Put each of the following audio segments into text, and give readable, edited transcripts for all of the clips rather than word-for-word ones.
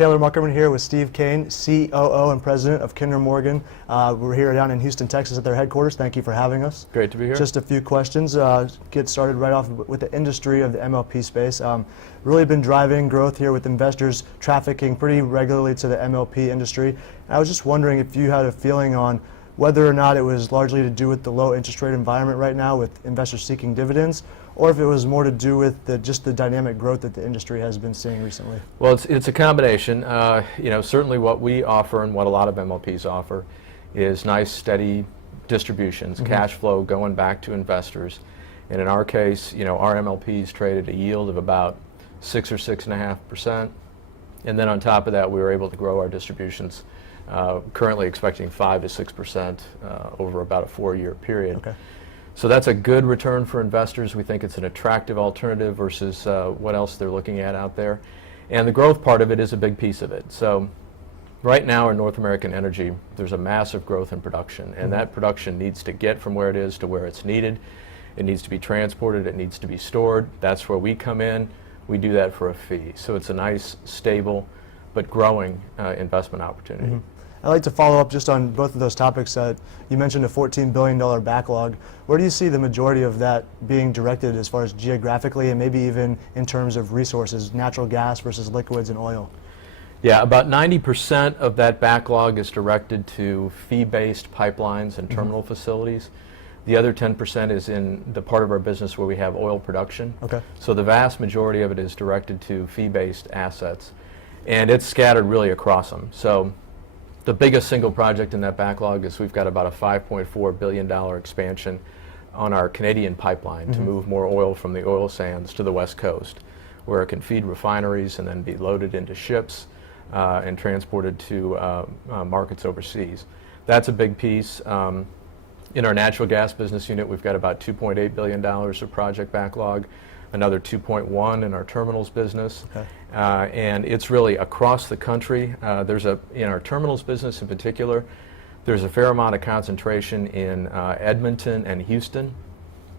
Taylor Muckerman here with Steve Kean, COO and President of Kinder Morgan. We're here down in Houston, Texas at their headquarters. Thank you for having us. Great to be here. Just a few questions. Get started right off with the industry of the MLP space. Really been driving growth here with investors trafficking pretty regularly to the MLP industry. I was just wondering if you had a feeling on whether or not it was largely to do with the low interest rate environment right now with investors seeking dividends, or if it was more to do with just the dynamic growth that the industry has been seeing recently. Well, it's a combination. Certainly what we offer and what a lot of MLPs offer is nice, steady distributions, cash flow going back to investors. And in our case, our MLPs traded a yield of about 6 or 6.5%. And then on top of that, we were able to grow our distributions, currently expecting 5 to 6% over about a 4-year period. Okay. So that's a good return for investors. We think it's an attractive alternative versus what else they're looking at out there. And the growth part of it is a big piece of it. So right now in North American energy, there's a massive growth in production, and that production needs to get from where it is to where it's needed. It needs to be transported, it needs to be stored. That's where we come in. We do that for a fee. So it's a nice, stable, but growing investment opportunity. I'd like to follow up just on both of those topics. You mentioned a $14 billion backlog. Where do you see the majority of that being directed as far as geographically and maybe even in terms of resources, natural gas versus liquids and oil? Yeah, about 90% of that backlog is directed to fee-based pipelines and terminal facilities. The other 10% is in the part of our business where we have oil production. Okay. So the vast majority of it is directed to fee-based assets, and it's scattered really across them. So the biggest single project in that backlog is we've got about a $5.4 billion expansion on our Canadian pipeline to move more oil from the oil sands to the West Coast, where it can feed refineries and then be loaded into ships and transported to markets overseas. That's a big piece. In our natural gas business unit, we've got about $2.8 billion of project backlog, another 2.1 in our terminals business. Okay. And it's really across the country. In our terminals business in particular, there's a fair amount of concentration in Edmonton and Houston,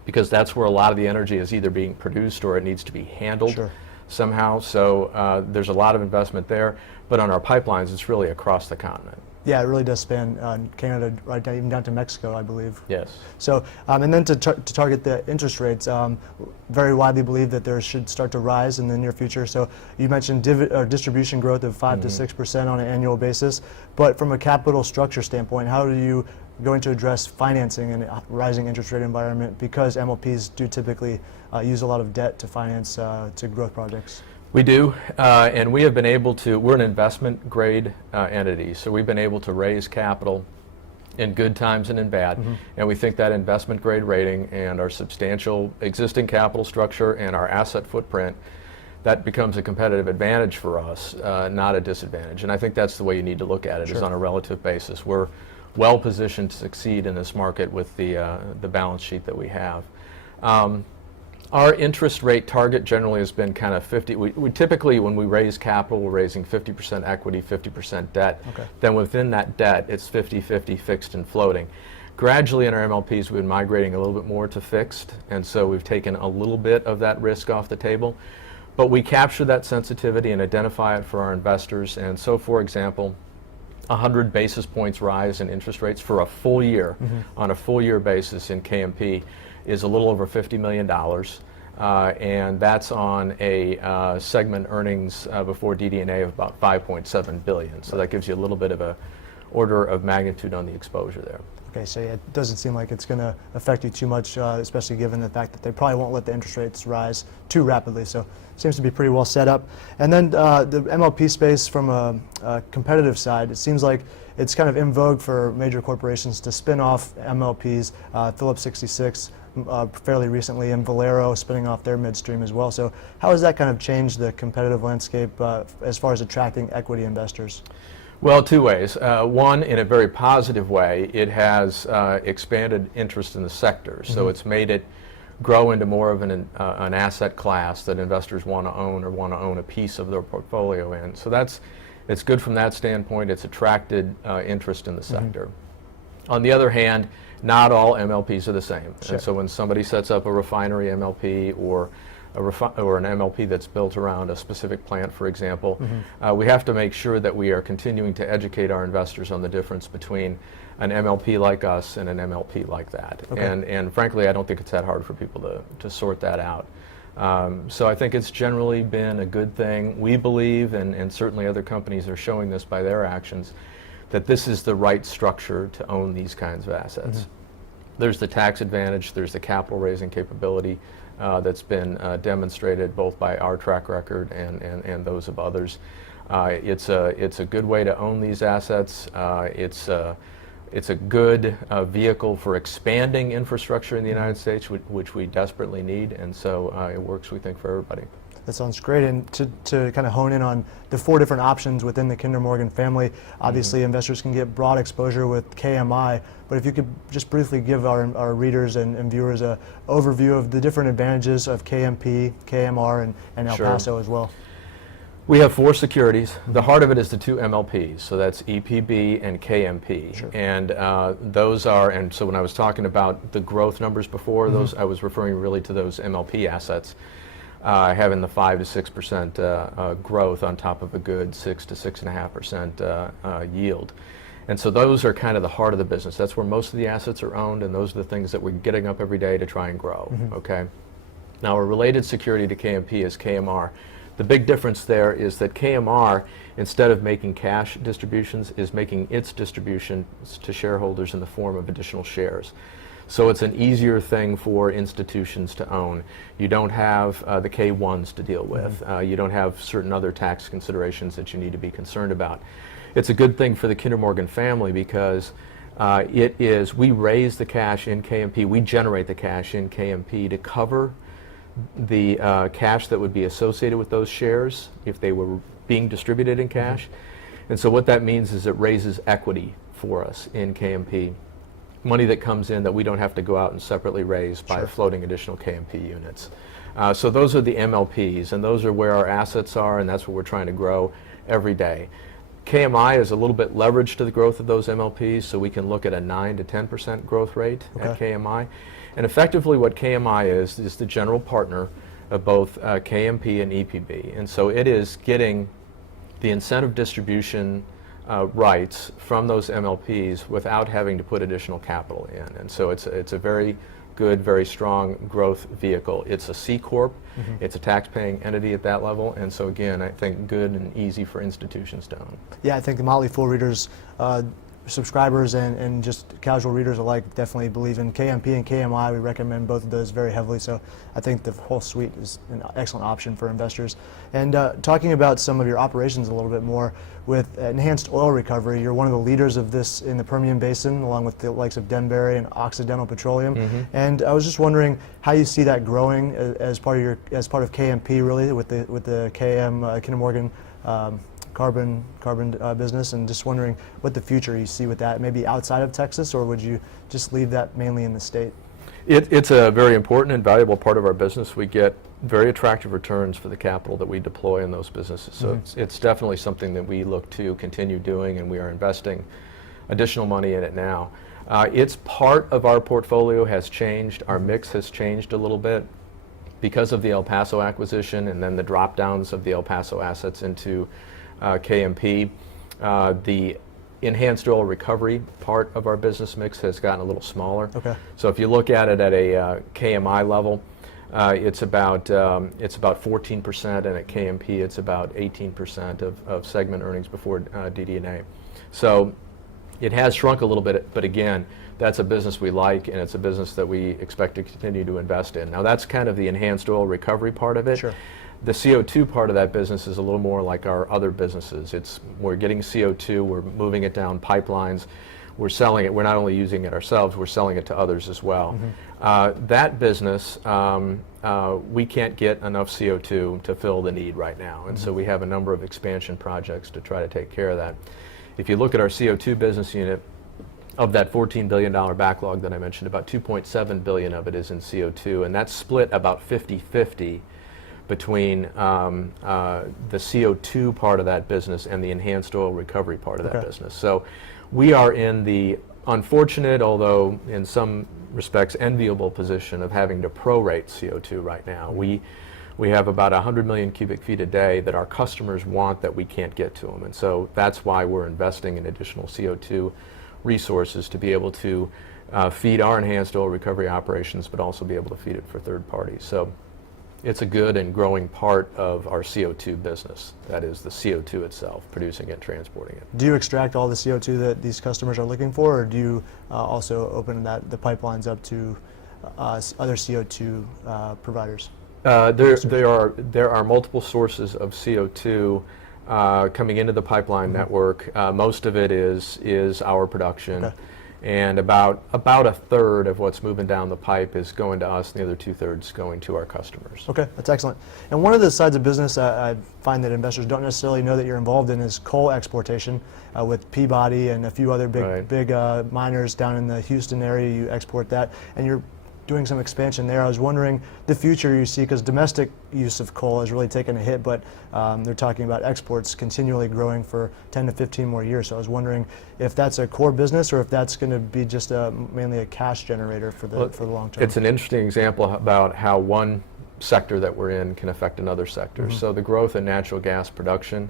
because that's where a lot of the energy is either being produced or it needs to be handled somehow. So there's a lot of investment there. But on our pipelines, it's really across the continent. Yeah, it really does span Canada right down, even down to Mexico, I believe. Yes. So, and then to target the interest rates, very widely believed that there should start to rise in the near future. So you mentioned distribution growth of 5 to 6% on an annual basis. But from a capital structure standpoint, how are you going to address financing in a rising interest rate environment, because MLPs do typically use a lot of debt to finance to growth projects? We do, and we have been able to, we're an investment grade entity, so we've been able to raise capital in good times and in bad, and we think that investment grade rating and our substantial existing capital structure and our asset footprint, that becomes a competitive advantage for us, not a disadvantage. And I think that's the way you need to look at it, is on a relative basis. We're well positioned to succeed in this market with the balance sheet that we have. Our interest rate target generally has been kind of 50. We typically, when we raise capital, we're raising 50% equity, 50% debt. Okay. Then within that debt, it's 50-50 fixed and floating. Gradually in our MLPs, we've been migrating a little bit more to fixed, and so we've taken a little bit of that risk off the table. But we capture that sensitivity and identify it for our investors. And so, for example, 100 basis points rise in interest rates for a full year, on a full year basis in KMP, is a little over $50 million, and that's on a segment earnings before DD&A of about $5.7 billion. So that gives you a little bit of a order of magnitude on the exposure there. Okay, so yeah, it doesn't seem like it's going to affect you too much, especially given the fact that they probably won't let the interest rates rise too rapidly. So it seems to be pretty well set up. And then the MLP space from a competitive side, it seems like it's kind of in vogue for major corporations to spin off MLPs, Phillips 66 fairly recently, and Valero spinning off their midstream as well. So how has that kind of changed the competitive landscape as far as attracting equity investors? Well, two ways. One, in a very positive way, it has expanded interest in the sector. So it's made it grow into more of an asset class that investors want to own, or want to own a piece of their portfolio in. So it's good from that standpoint. It's attracted interest in the sector. On the other hand, not all MLPs are the same. Sure. And so when somebody sets up a refinery MLP or or an MLP that's built around a specific plant, for example, we have to make sure that we are continuing to educate our investors on the difference between an MLP like us and an MLP like that. Okay. And frankly, I don't think it's that hard for people to sort that out. So I think it's generally been a good thing. We believe, and certainly other companies are showing this by their actions, that this is the right structure to own these kinds of assets. There's the tax advantage, there's the capital raising capability that's been demonstrated both by our track record and those of others. It's a good way to own these assets. It's a good vehicle for expanding infrastructure in the United States, which we desperately need, and so it works, we think, for everybody. That sounds great. And to kind of hone in on the 4 different options within the Kinder Morgan family, obviously investors can get broad exposure with KMI, but if you could just briefly give our readers and viewers an overview of the different advantages of KMP, KMR, and El Paso as well. We have 4 securities. The heart of it is the 2 MLPs, so that's EPB and KMP. Sure. And those are, and so when I was talking about the growth numbers before, those I was referring really to those MLP assets having the 5 to 6% growth on top of a good 6 to 6.5% yield. And so those are kind of the heart of the business. That's where most of the assets are owned, and those are the things that we're getting up every day to try and grow. Okay. Now, a related security to KMP is KMR. The big difference there is that KMR, instead of making cash distributions, is making its distributions to shareholders in the form of additional shares. So it's an easier thing for institutions to own. You don't have the K1s to deal with. You don't have certain other tax considerations that you need to be concerned about. It's a good thing for the Kinder Morgan family because we raise the cash in KMP, we generate the cash in KMP to cover the cash that would be associated with those shares if they were being distributed in cash. And so what that means is it raises equity for us in KMP, money that comes in that we don't have to go out and separately raise by floating additional KMP units. So those are the MLPs, and those are where our assets are, and that's what we're trying to grow every day. KMI is a little bit leveraged to the growth of those MLPs, so we can look at a 9 to 10% growth rate at KMI. And effectively what KMI is the general partner of both KMP and EPB. And so it is getting the incentive distribution rights from those MLPs without having to put additional capital in. And so it's a very good, very strong growth vehicle. It's a C Corp. It's a tax-paying entity at that level. And so again, I think good and easy for institutions to own. Yeah, I think the Motley Fool readers, subscribers and just casual readers alike definitely believe in KMP and KMI. We recommend both of those very heavily, so I think the whole suite is an excellent option for investors. And talking about some of your operations a little bit more, with enhanced oil recovery, you're one of the leaders of this in the Permian Basin, along with the likes of Denbury and Occidental Petroleum. And I was just wondering how you see that growing as part of KMP, really, with the KM Kinder Morgan carbon business, and just wondering what the future you see with that, maybe outside of Texas, or would you just leave that mainly in the state? It's a very important and valuable part of our business. We get very attractive returns for the capital that we deploy in those businesses. So it's definitely something that we look to continue doing, and we are investing additional money in it now. It's part of our portfolio has changed. Our mix has changed a little bit because of the El Paso acquisition and then the drop downs of the El Paso assets into KMP. The enhanced oil recovery part of our business mix has gotten a little smaller. Okay. So if you look at it at a KMI level, it's about 14%, and at KMP it's about 18% of segment earnings before DD&A. So it has shrunk a little bit, but again, that's a business we like, and it's a business that we expect to continue to invest in. Now that's kind of the enhanced oil recovery part of it. Sure. The CO2 part of that business is a little more like our other businesses. We're getting CO2, we're moving it down pipelines, we're selling it. We're not only using it ourselves, we're selling it to others as well. That business, we can't get enough CO2 to fill the need right now, and so we have a number of expansion projects to try to take care of that. If you look at our CO2 business unit, of that $14 billion backlog that I mentioned, about $2.7 billion of it is in CO2, and that's split about 50-50 between the CO2 part of that business and the enhanced oil recovery part of that business. So we are in the unfortunate, although in some respects enviable position of having to prorate CO2 right now. we have about 100 million cubic feet a day that our customers want that we can't get to them. And so that's why we're investing in additional CO2 resources to be able to feed our enhanced oil recovery operations, but also be able to feed it for third parties. So it's a good and growing part of our CO2 business. That is the CO2 itself, producing it, transporting it. Do you extract all the CO2 that these customers are looking for, or do you also open the pipelines up to other CO2 providers? There are multiple sources of CO2 coming into the pipeline network. Most of it is our production. Okay. And about a third of what's moving down the pipe is going to us, and the other 2/3 going to our customers. Okay, that's excellent. And one of the sides of business I find that investors don't necessarily know that you're involved in is coal exportation with Peabody and a few other big miners down in the Houston area. You export that, and you're doing some expansion there. I was wondering the future you see, because domestic use of coal has really taken a hit, but they're talking about exports continually growing for 10 to 15 more years. So I was wondering if that's a core business or if that's going to be just mainly a cash generator for the long term. It's an interesting example about how one sector that we're in can affect another sector. So the growth in natural gas production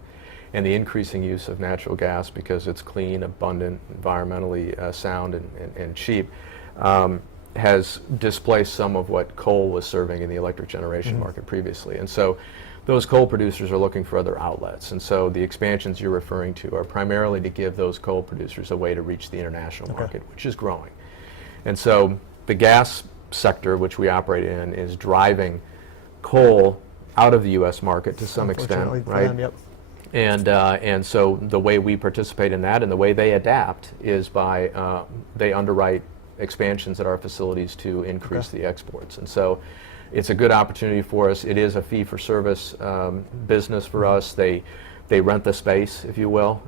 and the increasing use of natural gas because it's clean, abundant, environmentally sound, and cheap, has displaced some of what coal was serving in the electric generation market previously. And so those coal producers are looking for other outlets. And so the expansions you're referring to are primarily to give those coal producers a way to reach the international market, which is growing. And so the gas sector, which we operate in, is driving coal out of the U.S. market to some extent, right? Them, yep. And so the way we participate in that and the way they adapt is by they underwrite expansions at our facilities to increase the exports. And so it's a good opportunity for us. It is a fee-for-service business for us. They rent the space, if you will,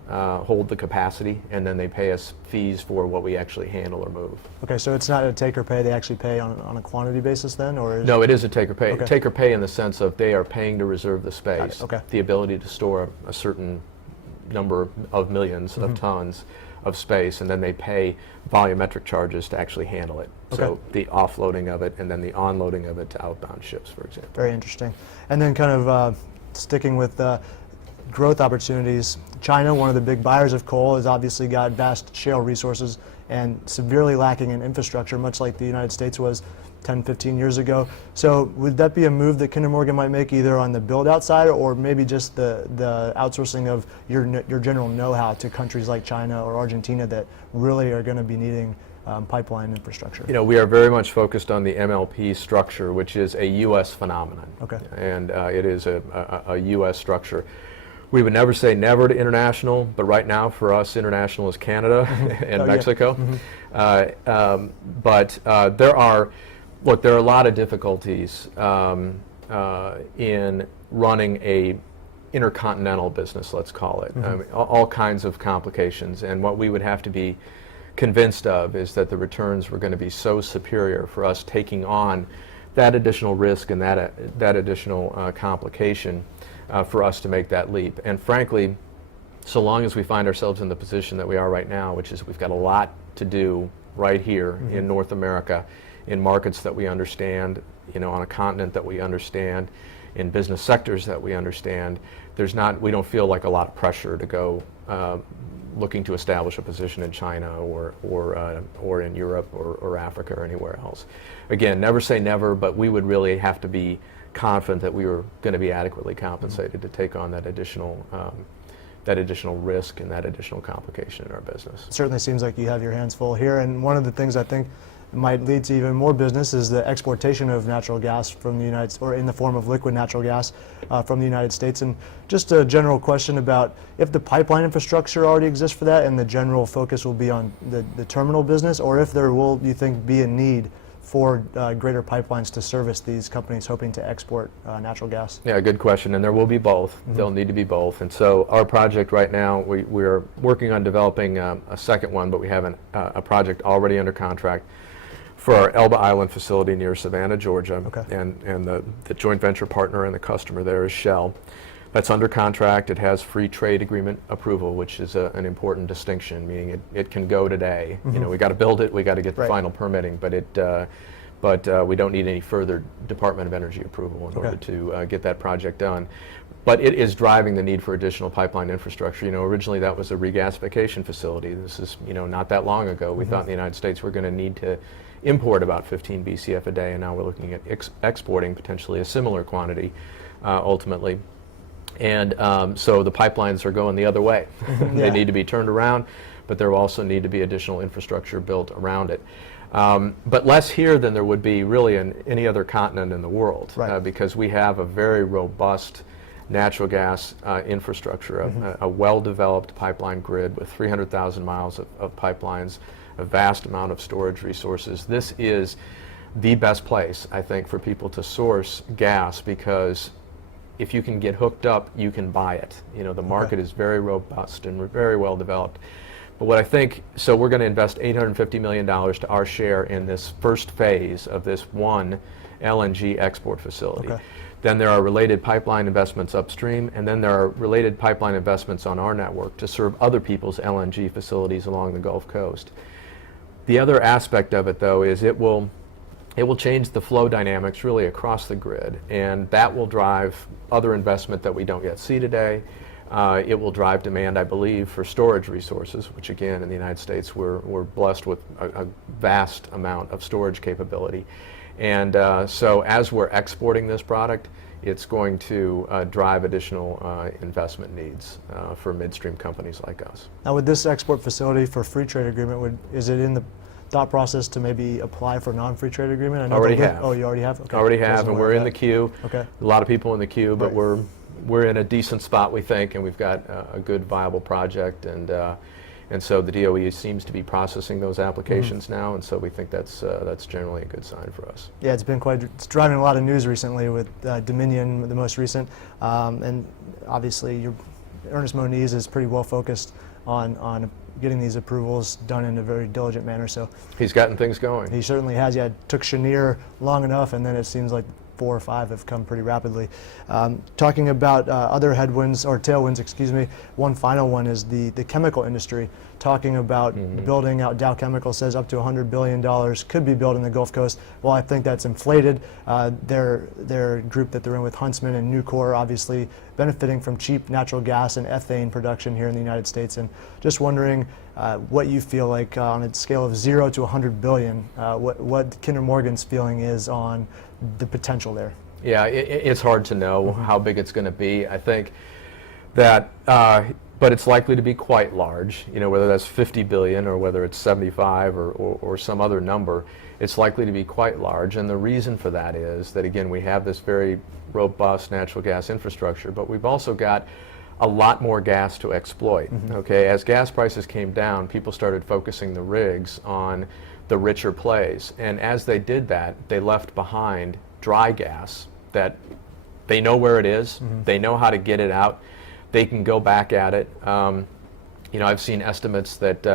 hold the capacity, and then they pay us fees for what we actually handle or move. Okay, so it's not a take or pay. They actually pay on a quantity basis then, or is no, it is a take or pay. Okay. Take or pay in the sense of they are paying to reserve the space, Okay. the ability to store a certain number of millions of tons of space, and then they pay volumetric charges to actually handle it. So the offloading of it and then the onloading of it to outbound ships, for example. Very interesting. And then kind of sticking with growth opportunities, China, one of the big buyers of coal, has obviously got vast shale resources and severely lacking in infrastructure, much like the United States was 10, 15 years ago. So would that be a move that Kinder Morgan might make either on the build-out side or maybe just the outsourcing of your general know-how to countries like China or Argentina that really are going to be needing pipeline infrastructure? You know, we are very much focused on the MLP structure, which is a U.S. phenomenon. Okay. And it is a U.S. structure. We would never say never to international, but right now for us, international is Canada and Mexico. But there are a lot of difficulties in running a intercontinental business, let's call it. I mean, all kinds of complications. And what we would have to be convinced of is that the returns were going to be so superior for us taking on that additional risk and that additional complication for us to make that leap. And frankly, so long as we find ourselves in the position that we are right now, which is we've got a lot to do right here in North America, in markets that we understand, you know, on a continent that we understand, in business sectors that we understand, we don't feel like a lot of pressure to go looking to establish a position in China or in Europe or Africa or anywhere else. Again, never say never, but we would really have to be confident that we were going to be adequately compensated to take on that additional risk and that additional complication in our business. It certainly seems like you have your hands full here, and one of the things I think might lead to even more business is the exportation of natural gas from the United States, or in the form of liquid natural gas from the United States. And just a general question about if the pipeline infrastructure already exists for that and the general focus will be on the terminal business, or if there will, you think, be a need for greater pipelines to service these companies hoping to export natural gas? Yeah, good question, and there will be both. There'll need to be both. And so our project right now, we're working on developing a second one, but we have a project already under contract for our Elba Island facility near Savannah, Georgia. And the joint venture partner and the customer there is Shell. That's under contract. It has free trade agreement approval, which is an important distinction, meaning it can go today. You know, we got to build it, we got to get the final permitting, but but we don't need any further Department of Energy approval in order to get that project done. But it is driving the need for additional pipeline infrastructure. Originally that was a regasification facility. This is, not that long ago. We thought in the United States we're going to need to import about 15 BCF a day, and now we're looking at exporting potentially a similar quantity ultimately. And so the pipelines are going the other way. They need to be turned around, but there will also need to be additional infrastructure built around it. But less here than there would be really in any other continent in the world, because we have a very robust natural gas infrastructure, a well-developed pipeline grid with 300,000 miles of pipelines, a vast amount of storage resources. This is the best place, I think, for people to source gas, because if you can get hooked up, you can buy it. The market is very robust and very well developed. But what I think, so we're going to invest $850 million to our share in this first phase of this one LNG export facility. Then there are related pipeline investments upstream, and then there are related pipeline investments on our network to serve other people's LNG facilities along the Gulf Coast. The other aspect of it, though, is it will change the flow dynamics really across the grid, and that will drive other investment that we don't yet see today. It will drive demand, I believe, for storage resources, which again in the United States we're blessed with a vast amount of storage capability. And so as we're exporting this product, it's going to drive additional investment needs for midstream companies like us. Now with this export facility for free trade agreement, is it in the thought process to maybe apply for non-free trade agreement? I know already have. Oh, you already have? Okay. Already have, and we're in the queue. Okay. A lot of people in the queue, but we're in a decent spot, we think, and we've got a good viable project, and so the DOE seems to be processing those applications now, and so we think that's generally a good sign for us. Yeah, it's driving a lot of news recently with Dominion, the most recent, and obviously Ernest Moniz is pretty well focused on getting these approvals done in a very diligent manner. So he's gotten things going. He certainly has. Yeah, it took Cheniere long enough, and then it seems like 4 or 5 have come pretty rapidly. Talking about other headwinds, or tailwinds, excuse me, one final one is the chemical industry. Talking about building out, Dow Chemical says up to $100 billion could be built in the Gulf Coast. Well, I think that's inflated. Their group that they're in with Huntsman and Nucor obviously benefiting from cheap natural gas and ethane production here in the United States. And just wondering what you feel like on a scale of 0 to 100 billion, what Kinder Morgan's feeling is on the potential there. Yeah, it's hard to know how big it's going to be. I think that, but it's likely to be quite large. Whether that's 50 billion or whether it's 75 or some other number, it's likely to be quite large. And the reason for that is that, again, we have this very robust natural gas infrastructure, but we've also got a lot more gas to exploit. Okay, as gas prices came down, people started focusing the rigs on the richer plays, and as they did that, they left behind dry gas that they know where it is, they know how to get it out, they can go back at it. I've seen estimates that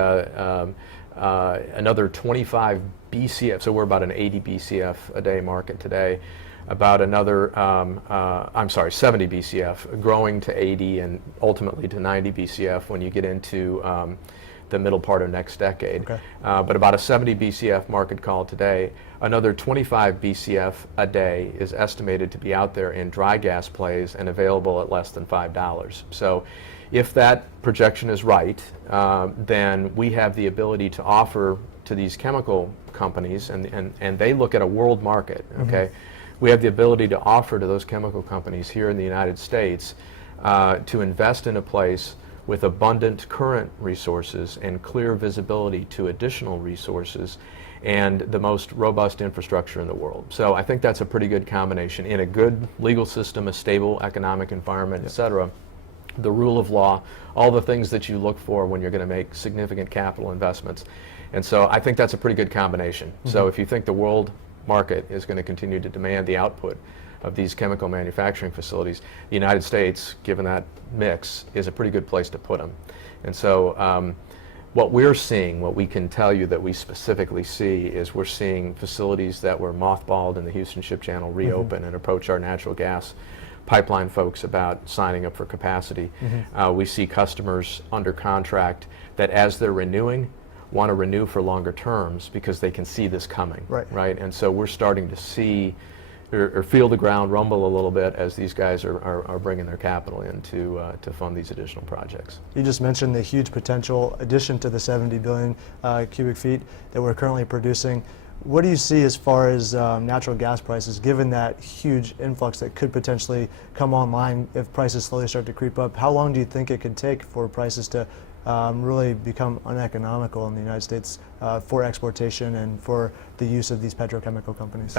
another 25 BCF, so we're about an 80 BCF a day market today, about another, 70 BCF, growing to 80 and ultimately to 90 BCF when you get into the middle part of next decade. But about a 70 BCF market call today. Another 25 BCF a day is estimated to be out there in dry gas plays and available at less than $5. So if that projection is right, then we have the ability to offer to these chemical companies, and they look at a world market, okay? We have the ability to offer to those chemical companies here in the United States to invest in a place with abundant current resources and clear visibility to additional resources and the most robust infrastructure in the world. So I think that's a pretty good combination. In a good legal system, a stable economic environment, et cetera, the rule of law, all the things that you look for when you're going to make significant capital investments. And so I think that's a pretty good combination. So if you think the world market is going to continue to demand the output of these chemical manufacturing facilities, the United States, given that mix, is a pretty good place to put them. And so what we're seeing, what we can tell you that we specifically see, is we're seeing facilities that were mothballed in the Houston Ship Channel reopen and approach our natural gas pipeline folks about signing up for capacity. We see customers under contract that as they're renewing want to renew for longer terms because they can see this coming, right? And so we're starting to see or feel the ground rumble a little bit as these guys are bringing their capital in to fund these additional projects. You just mentioned the huge potential addition to the 70 billion cubic feet that we're currently producing. What do you see as far as natural gas prices, given that huge influx that could potentially come online if prices slowly start to creep up? How long do you think it could take for prices to really become uneconomical in the United States for exportation and for the use of these petrochemical companies?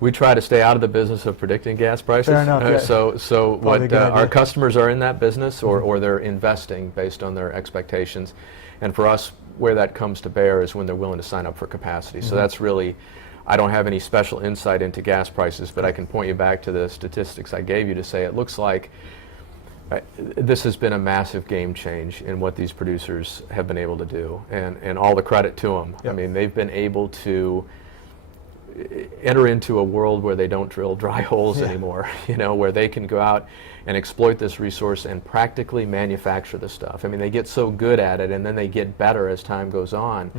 We try to stay out of the business of predicting gas prices. Fair enough. So what our customers are in that business, or they're investing based on their expectations, and for us, where that comes to bear is when they're willing to sign up for capacity. So that's really, I don't have any special insight into gas prices, but I can point you back to the statistics I gave you to say it looks like this has been a massive game change in what these producers have been able to do, and all the credit to them. I mean, they've been able to enter into a world where they don't drill dry holes anymore, where they can go out and exploit this resource and practically manufacture the stuff. I mean, they get so good at it, and then they get better as time goes on.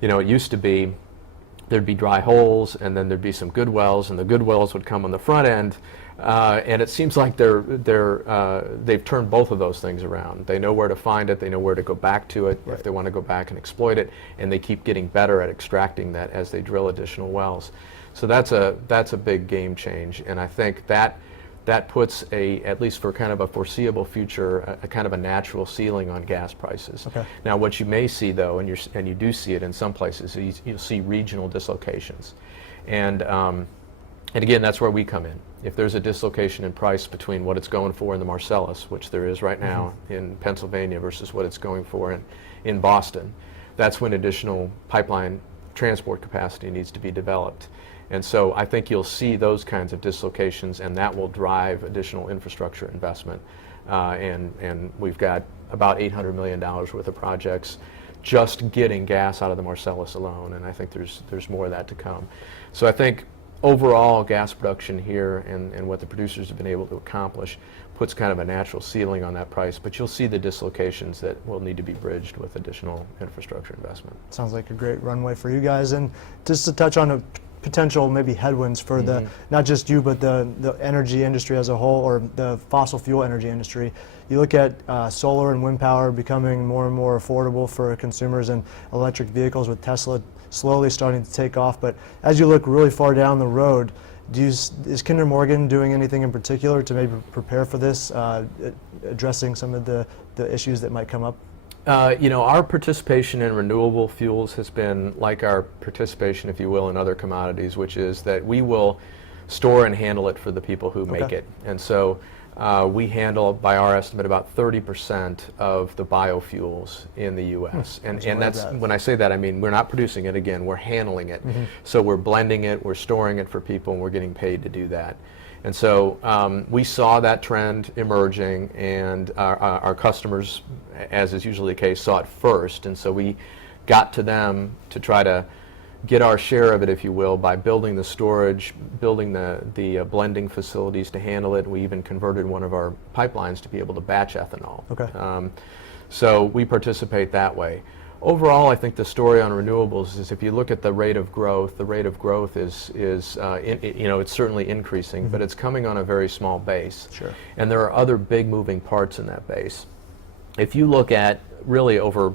It used to be there'd be dry holes, and then there'd be some good wells, and the good wells would come on the front end. And it seems like they've turned both of those things around. They know where to find it, they know where to go back to it if they want to go back and exploit it, and they keep getting better at extracting that as they drill additional wells. So that's a big game change, and I think that puts at least for kind of a foreseeable future, a kind of a natural ceiling on gas prices. Now what you may see though, and you do see it in some places, is you'll see regional dislocations. And again, that's where we come in. If there's a dislocation in price between what it's going for in the Marcellus, which there is right now in Pennsylvania, versus what it's going for in Boston, that's when additional pipeline transport capacity needs to be developed. And so I think you'll see those kinds of dislocations, and that will drive additional infrastructure investment. And we've got about $800 million worth of projects just getting gas out of the Marcellus alone, and I think there's more of that to come. So I think overall gas production here and what the producers have been able to accomplish puts kind of a natural ceiling on that price, but you'll see the dislocations that will need to be bridged with additional infrastructure investment. Sounds like a great runway for you guys. And just to touch on a potential maybe headwinds for the not just you but the energy industry as a whole, or the fossil fuel energy industry. You look at solar and wind power becoming more and more affordable for consumers, and electric vehicles with Tesla slowly starting to take off. But as you look really far down the road, is Kinder Morgan doing anything in particular to maybe prepare for this, addressing some of the issues that might come up? Our participation in renewable fuels has been like our participation, if you will, in other commodities, which is that we will store and handle it for the people who make it. And so we handle, by our estimate, about 30% of the biofuels in the U.S. And that's, when I say that, I mean we're not producing it, again, we're handling it. So we're blending it, we're storing it for people, and we're getting paid to do that. And so we saw that trend emerging, and our customers, as is usually the case, saw it first. And so we got to them to try to get our share of it, if you will, by building the storage, building the blending facilities to handle it. We even converted one of our pipelines to be able to batch ethanol. So we participate that way. Overall, I think the story on renewables is, if you look at the rate of growth is it's certainly increasing, but it's coming on a very small base. And there are other big moving parts in that base. If you look at really over,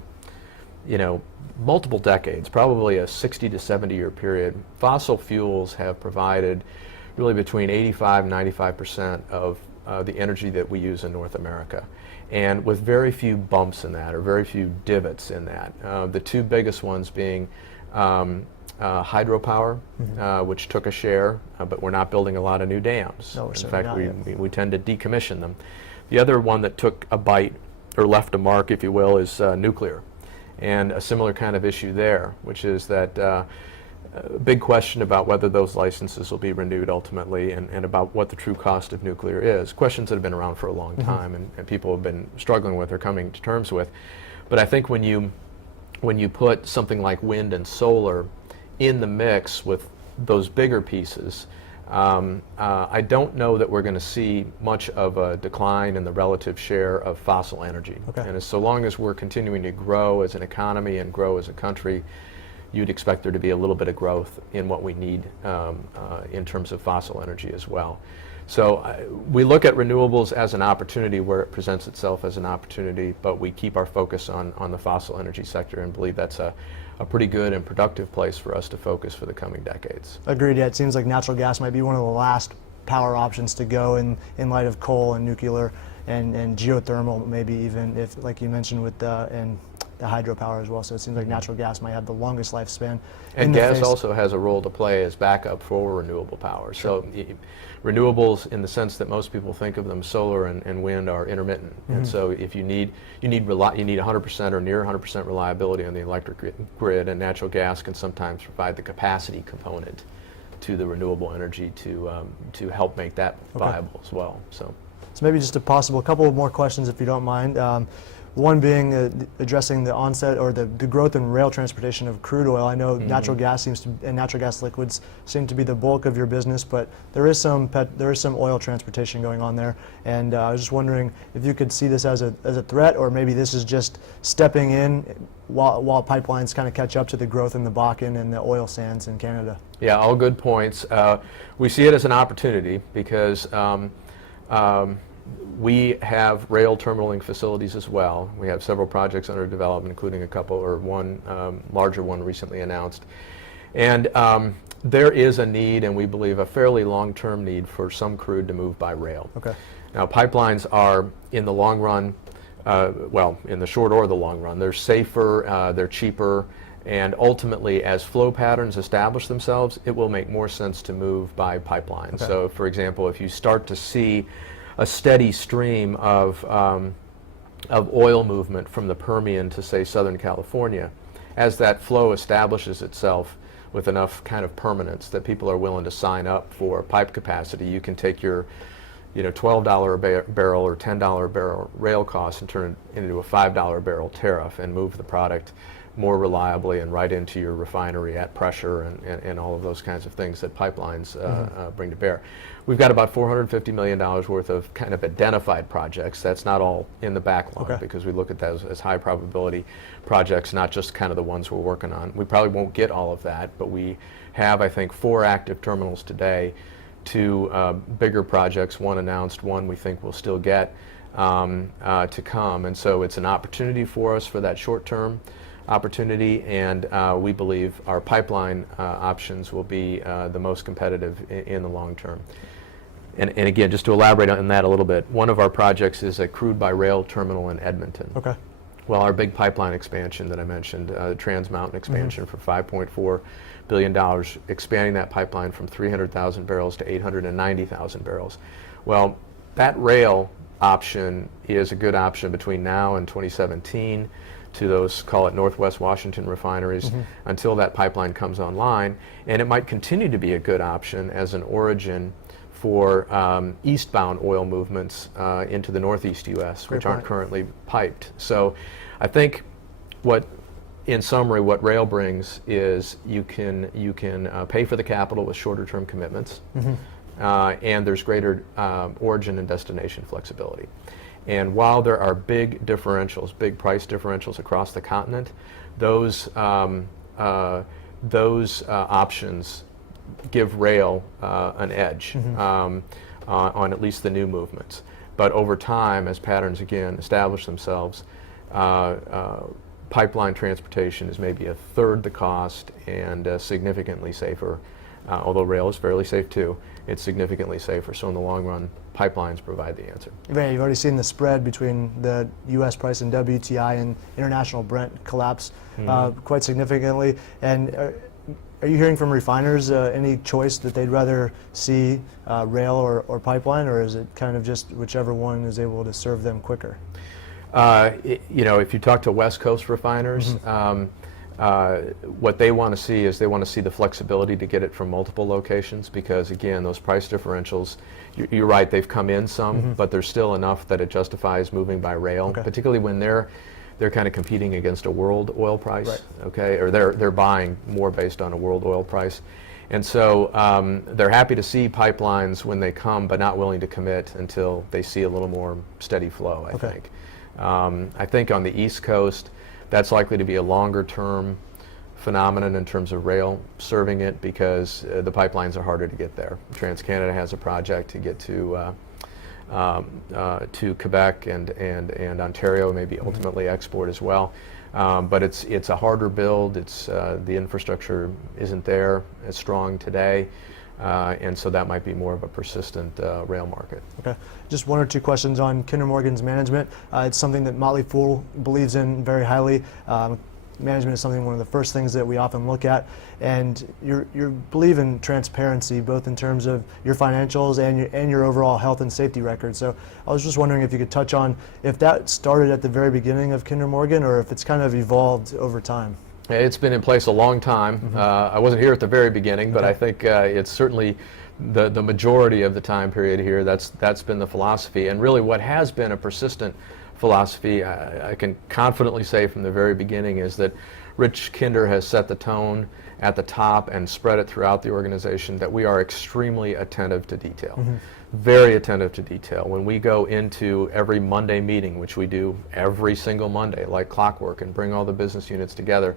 multiple decades, probably a 60 to 70 year period, fossil fuels have provided really between 85 and 95% of the energy that we use in North America, and with very few bumps in that, or very few divots in that. The two biggest ones being hydropower, which took a share, but we're not building a lot of new dams. In fact, we tend to decommission them. The other one that took a bite, or left a mark, if you will, is nuclear. And a similar kind of issue there, which is that big question about whether those licenses will be renewed ultimately, and about what the true cost of nuclear is. Questions that have been around for a long time, and people have been struggling with or coming to terms with. But I think when you put something like wind and solar in the mix with those bigger pieces, I don't know that we're going to see much of a decline in the relative share of fossil energy. Okay. And so long as we're continuing to grow as an economy and grow as a country, you'd expect there to be a little bit of growth in what we need in terms of fossil energy as well. So we look at renewables as an opportunity where it presents itself as an opportunity, but we keep our focus on the fossil energy sector and believe that's a pretty good and productive place for us to focus for the coming decades. Agreed. Yeah, it seems like natural gas might be one of the last power options to go in light of coal and nuclear and geothermal, maybe even if, like you mentioned, with and the hydropower as well. So it seems like natural gas might have the longest lifespan. And gas also has a role to play as backup for renewable power. Sure. So renewables, in the sense that most people think of them, solar and wind, are intermittent. And so if you need 100% or near 100% reliability on the electric grid, and natural gas can sometimes provide the capacity component to the renewable energy to help make that viable as well. So maybe just a couple of more questions, if you don't mind. One being addressing the onset or the growth in rail transportation of crude oil. I know natural gas and natural gas liquids seem to be the bulk of your business, but there is some oil transportation going on there. And I was just wondering if you could see this as a threat, or maybe this is just stepping in while pipelines kind of catch up to the growth in the Bakken and the oil sands in Canada. Yeah, all good points. We see it as an opportunity because we have rail terminaling facilities as well. We have several projects under development, including one larger one recently announced. And there is a need, and we believe a fairly long-term need, for some crude to move by rail. Okay. Now, pipelines are, in the long run, in the short or the long run, they're safer, they're cheaper, and ultimately, as flow patterns establish themselves, it will make more sense to move by pipeline. Okay. So, for example, if you start to see a steady stream of oil movement from the Permian to, say, Southern California, as that flow establishes itself with enough kind of permanence that people are willing to sign up for pipe capacity, you can take your $12 a barrel or $10 a barrel rail cost and turn it into a $5 a barrel tariff and move the product more reliably and right into your refinery at pressure and all of those kinds of things that pipelines bring to bear. We've got about $450 million worth of kind of identified projects. That's not all in the backlog, because we look at those as high probability projects, not just kind of the ones we're working on. We probably won't get all of that, but we have, I think, 4 active terminals today, 2 bigger projects, 1 announced, 1 we think we'll still get to come. And so it's an opportunity for us for that short-term opportunity, and we believe our pipeline options will be the most competitive in the long term. And again, just to elaborate on that a little bit, one of our projects is a crude by rail terminal in Edmonton. Okay. Well, our big pipeline expansion that I mentioned, Trans Mountain expansion for $5.4 billion, expanding that pipeline from 300,000 barrels to 890,000 barrels. Well, that rail option is a good option between now and 2017 to those, call it Northwest Washington refineries, until that pipeline comes online. And it might continue to be a good option as an origin for eastbound oil movements into the Northeast U.S., which aren't currently piped. So I think in summary, what rail brings is you can pay for the capital with shorter term commitments, and there's greater origin and destination flexibility. And while there are big differentials, big price differentials across the continent, those options give rail an edge on at least the new movements. But over time, as patterns again establish themselves, pipeline transportation is maybe a third the cost and significantly safer. Although rail is fairly safe too, it's significantly safer. So in the long run, pipelines provide the answer. You've already seen the spread between the U.S. price and WTI and international Brent collapse quite significantly. And are you hearing from refiners any choice that they'd rather see rail or pipeline, or is it kind of just whichever one is able to serve them quicker? If you talk to West Coast refiners, what they want to see is they want to see the flexibility to get it from multiple locations, because again, those price differentials, you're right, they've come in some, but there's still enough that it justifies moving by rail, particularly when they're kind of competing against a world oil price, okay, or they're buying more based on a world oil price. And so they're happy to see pipelines when they come, but not willing to commit until they see a little more steady flow, I think. I think on the East Coast, that's likely to be a longer term phenomenon in terms of rail serving it, because the pipelines are harder to get there. TransCanada has a project to get to Quebec and Ontario, maybe ultimately export as well. But it's a harder build. The infrastructure isn't there as strong today, and so that might be more of a persistent rail market. Okay, just one or two questions on Kinder Morgan's management. It's something that Motley Fool believes in very highly. Management is something, one of the first things that we often look at, and you believe in transparency, both in terms of your financials and your overall health and safety record. So I was just wondering if you could touch on if that started at the very beginning of Kinder Morgan, or if it's kind of evolved over time. It's been in place a long time. I wasn't here at the very beginning, but I think it's certainly the majority of the time period here. That's been the philosophy, and really what has been a persistent philosophy, I can confidently say from the very beginning, is that Rich Kinder has set the tone at the top and spread it throughout the organization, that we are extremely attentive to detail. Very attentive to detail. When we go into every Monday meeting, which we do every single Monday like clockwork, and bring all the business units together,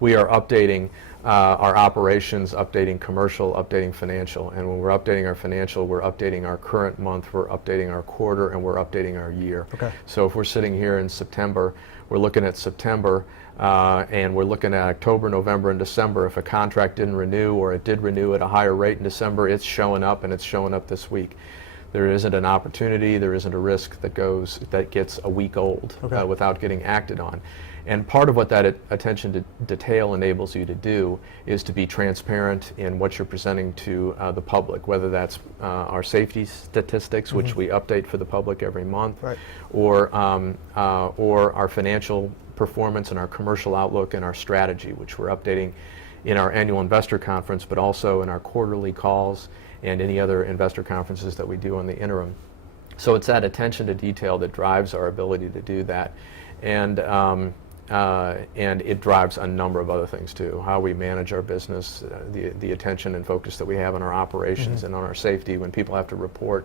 we are updating our operations, updating commercial, updating financial. And when we're updating our financial, we're updating our current month, we're updating our quarter, and we're updating our year. So if we're sitting here in September, we're looking at September, and we're looking at October, November, and December. If a contract didn't renew, or it did renew at a higher rate in December, it's showing up, and it's showing up this week. There isn't an opportunity, there isn't a risk that gets a week old without getting acted on. And part of what that attention to detail enables you to do is to be transparent in what you're presenting to the public, whether that's our safety statistics, which we update for the public every month, or our financial performance and our commercial outlook and our strategy, which we're updating in our annual investor conference, but also in our quarterly calls and any other investor conferences that we do on the interim. So it's that attention to detail that drives our ability to do that. And it drives a number of other things too. How we manage our business, the attention and focus that we have on our operations and on our safety. When people have to report,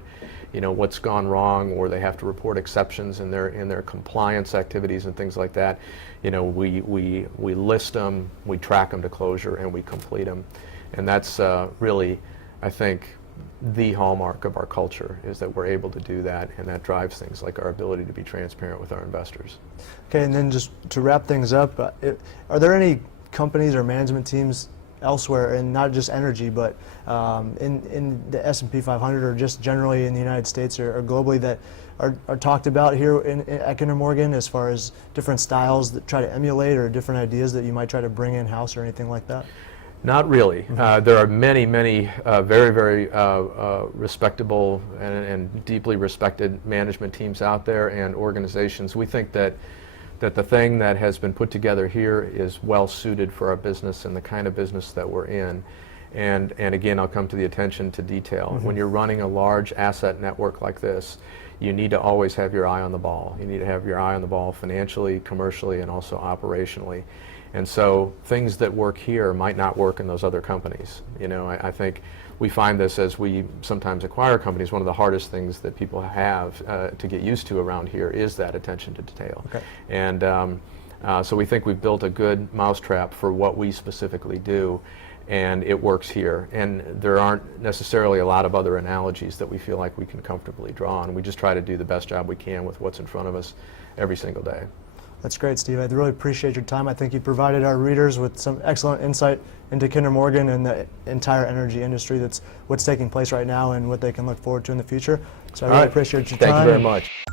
what's gone wrong, or they have to report exceptions in their compliance activities and things like that, we list them, we track them to closure, and we complete them. And that's really, I think, the hallmark of our culture, is that we're able to do that, and that drives things like our ability to be transparent with our investors. Okay, and then just to wrap things up, are there any companies or management teams elsewhere, and not just energy, but in the S&P 500, or just generally in the United States or globally, that are talked about here at Kinder Morgan, as far as different styles that try to emulate, or different ideas that you might try to bring in-house or anything like that? Not really. There are many, many very, very respectable and deeply respected management teams out there, and organizations. We think that the thing that has been put together here is well suited for our business and the kind of business that we're in. And again, I'll come to the attention to detail. When you're running a large asset network like this, you need to always have your eye on the ball. You need to have your eye on the ball financially, commercially, and also operationally. And so things that work here might not work in those other companies. I think we find this as we sometimes acquire companies. One of the hardest things that people have to get used to around here is that attention to detail. And so we think we've built a good mousetrap for what we specifically do, and it works here. And there aren't necessarily a lot of other analogies that we feel like we can comfortably draw on. We just try to do the best job we can with what's in front of us every single day. That's great, Steve. I really appreciate your time. I think you provided our readers with some excellent insight into Kinder Morgan and the entire energy industry. That's what's taking place right now and what they can look forward to in the future. So I really appreciate your time. Thank you very much.